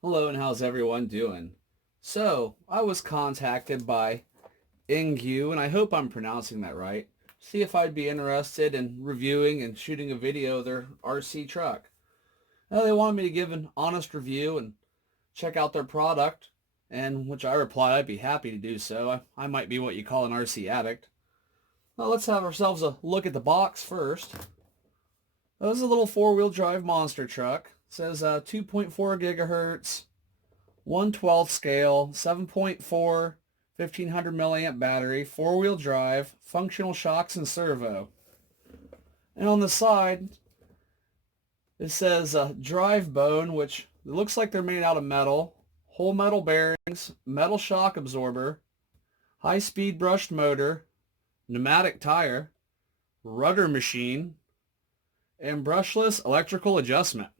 Hello, and how's everyone doing? So, I was contacted by Ingqu, and I hope I'm pronouncing that right. See if I'd be interested in reviewing and shooting a video of their RC truck. Now, they wanted me to give an honest review and check out their product, and which I replied I'd be happy to do so. I might be what you call an RC addict. Well, let's have ourselves a look at the box first. This is a little four-wheel drive monster truck. It says 2.4 gigahertz, 1/12 scale, 7.4, 1500 milliamp battery, four-wheel drive, functional shocks and servo. And on the side, it says drive bone, which looks like they're made out of metal, whole metal bearings, metal shock absorber, high-speed brushed motor, pneumatic tire, rudder machine, and brushless electrical adjustment.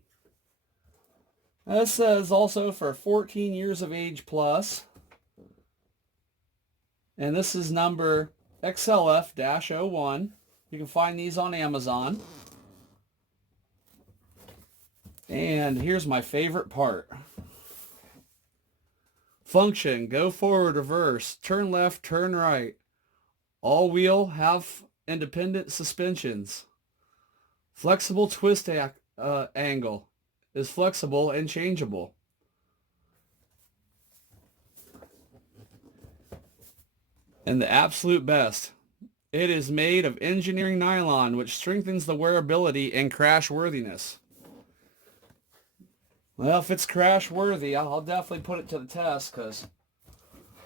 This says also for 14 years of age plus. And this is number Xlf-01. You can find these on Amazon. And here's my favorite part. Function, go forward, reverse, turn left, turn right. All wheel, half independent suspensions. Flexible twist angle is flexible and changeable. And the absolute best, it is made of engineering nylon, which strengthens the wearability and crash worthiness. Well, if it's crash worthy, I'll definitely put it to the test, because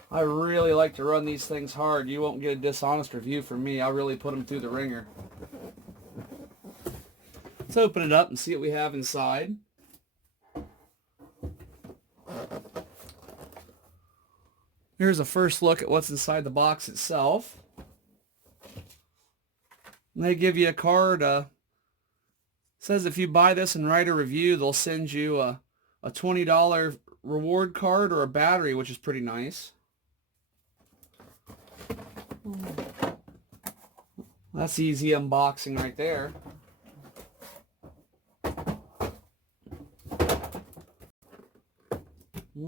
I really like to run these things hard. You won't get a dishonest review from me. I'll really put them through the ringer. Let's open it up and see what we have inside. Here's a first look at what's inside the box itself. And they give you a card. Says if you buy this and write a review, they'll send you a $20 reward card or a battery, which is pretty nice. That's easy unboxing right there.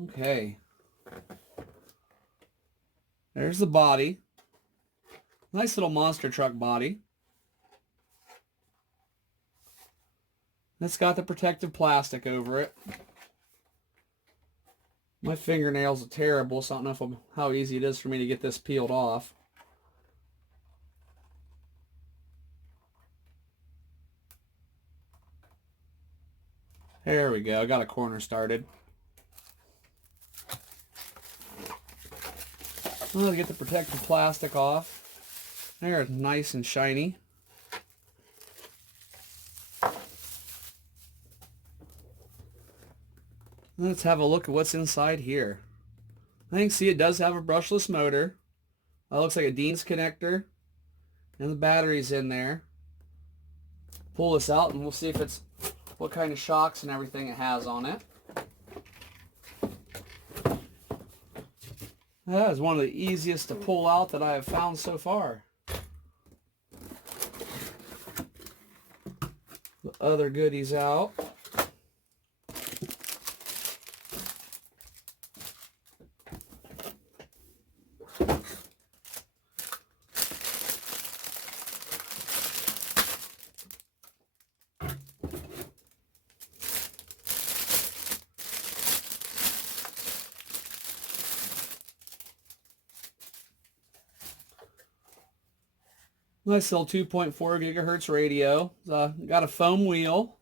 Okay. There's the body. Nice little monster truck body. It's got the protective plastic over it. My fingernails are terrible, so I don't know how easy it is for me to get this peeled off. There we go. I got a corner started. I'll get the protective plastic off. There, it's nice and shiny. Let's have a look at what's inside here. I think, see, it does have a brushless motor. That looks like a Dean's connector. And the battery's in there. Pull this out and we'll see if it's what kind of shocks and everything it has on it. That is one of the easiest to pull out that I have found so far. The other goodies out. Nice little 2.4 gigahertz radio. Got a foam wheel,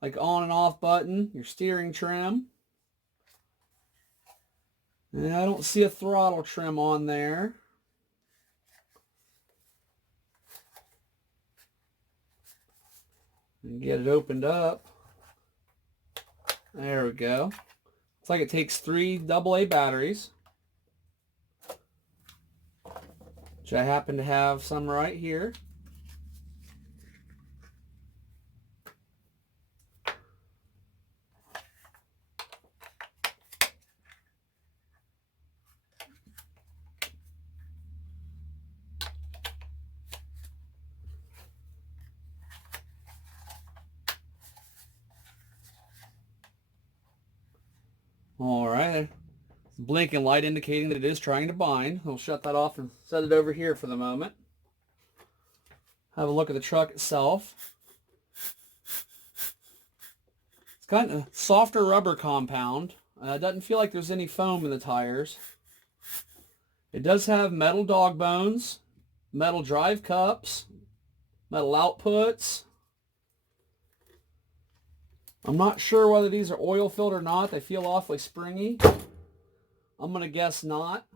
like on and off button, your steering trim. And I don't see a throttle trim on there. And get it opened up. There we go. Looks like it takes 3 AA batteries. Which I happen to have some right here. All right. Blinking light indicating that it is trying to bind. I'll shut that off and set it over here for the moment. Have a look at the truck itself. It's got a softer rubber compound. It doesn't feel like there's any foam in the tires. It does have metal dog bones, metal drive cups, metal outputs. I'm not sure whether these are oil filled or not. They feel awfully springy. I'm going to guess not.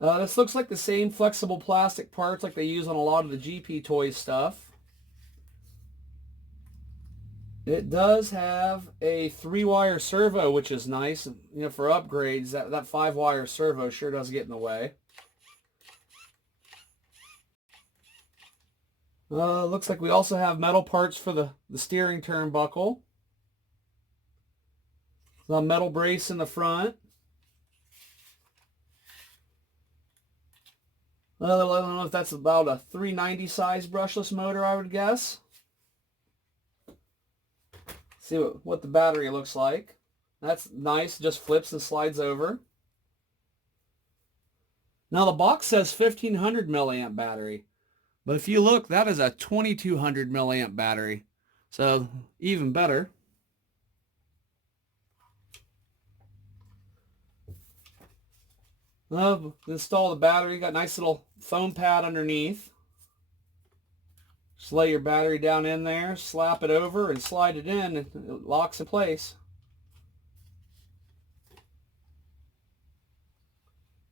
This looks like the same flexible plastic parts like they use on a lot of the GP toy stuff. It does have a 3-wire servo, which is nice. You know, for upgrades, that 5-wire servo sure does get in the way. Looks like we also have metal parts for the steering turnbuckle. The metal brace in the front. I don't know if that's about a 390 size brushless motor, I would guess. See what the battery looks like. That's nice, just flips and slides over. Now the box says 1500 milliamp battery, but if you look, that is a 2200 milliamp battery. So even better. Install the battery. Got a nice little foam pad underneath. Just lay your battery down in there, slap it over, and slide it in, and it locks in place.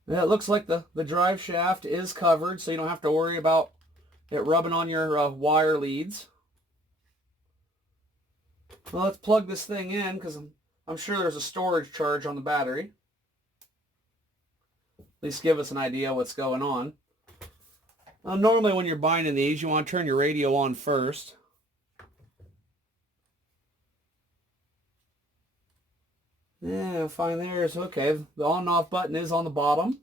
Yeah, it looks like the drive shaft is covered, so you don't have to worry about it rubbing on your wire leads. Well, let's plug this thing in, because I'm sure there's a storage charge on the battery. At least give us an idea what's going on. Normally when you're binding these, you want to turn your radio on first. Yeah, fine, there's, okay, the on and off button is on the bottom.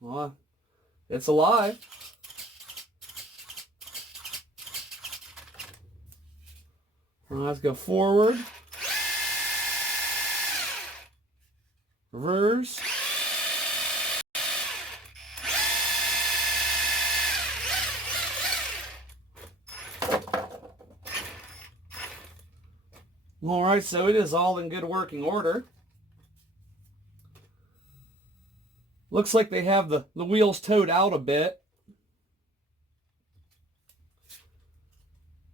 Well, it's alive. Let's go forward. Reverse. Alright, so it is all in good working order. Looks like they have the wheels towed out a bit.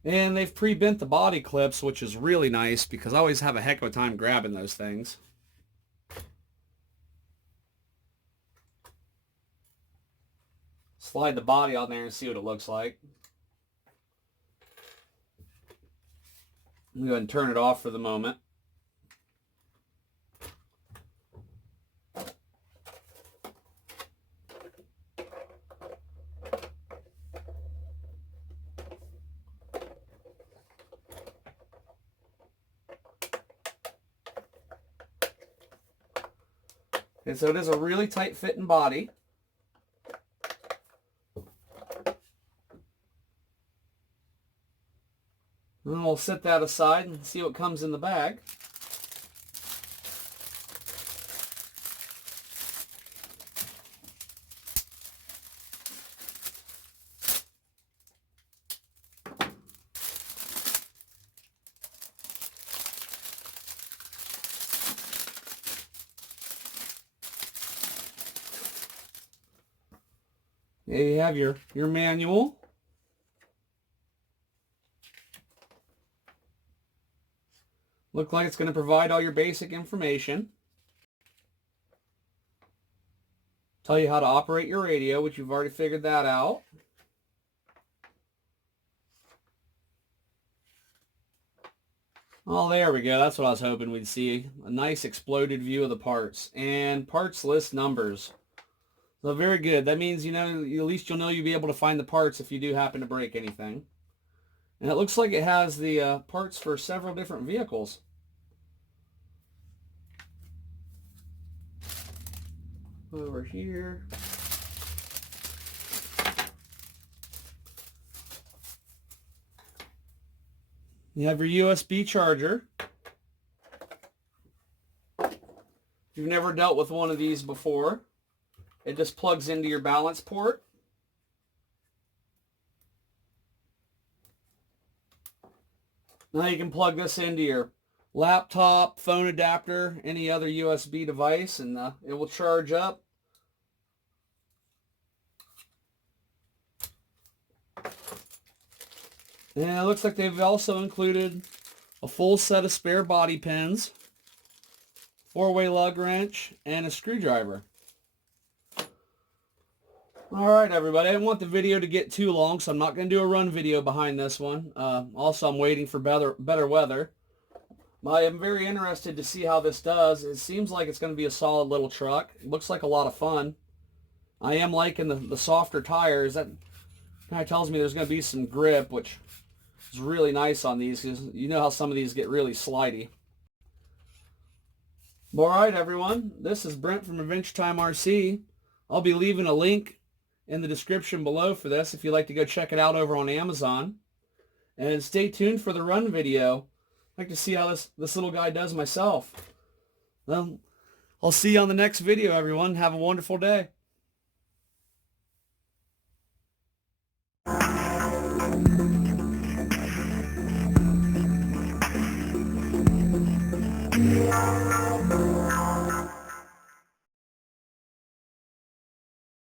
And they've pre-bent the body clips, which is really nice because I always have a heck of a time grabbing those things. Slide the body on there and see what it looks like. I'm going to go ahead and turn it off for the moment. And so it is a really tight fitting body. And we'll set that aside and see what comes in the bag. There you have your manual. Look like it's going to provide all your basic information. Tell you how to operate your radio, which you've already figured that out. Oh, there we go. That's what I was hoping we'd see. A nice exploded view of the parts. And parts list numbers. So very good. That means, you know, at least you'll know you'll be able to find the parts if you do happen to break anything. And it looks like it has the parts for several different vehicles. Over here. You have your USB charger. If you've never dealt with one of these before, it just plugs into your balance port. Now you can plug this into your laptop, phone adapter, any other USB device, and it will charge up. And it looks like they've also included a full set of spare body pins, 4-way lug wrench, and a screwdriver. Alright everybody, I didn't want the video to get too long, so I'm not going to do a run video behind this one. Also, I'm waiting for better weather. I am very interested to see how this does. It seems like it's going to be a solid little truck. It looks like a lot of fun. I am liking the softer tires. That kind of tells me there's going to be some grip, which is really nice on these, because you know how some of these get really slidey. Alright everyone, this is Brent from Adventure Time RC. I'll be leaving a link in the description below for this if you'd like to go check it out over on Amazon. And stay tuned for the run video. I'd like to see how this little guy does myself. Well, I'll see you on the next video, everyone. Have a wonderful day.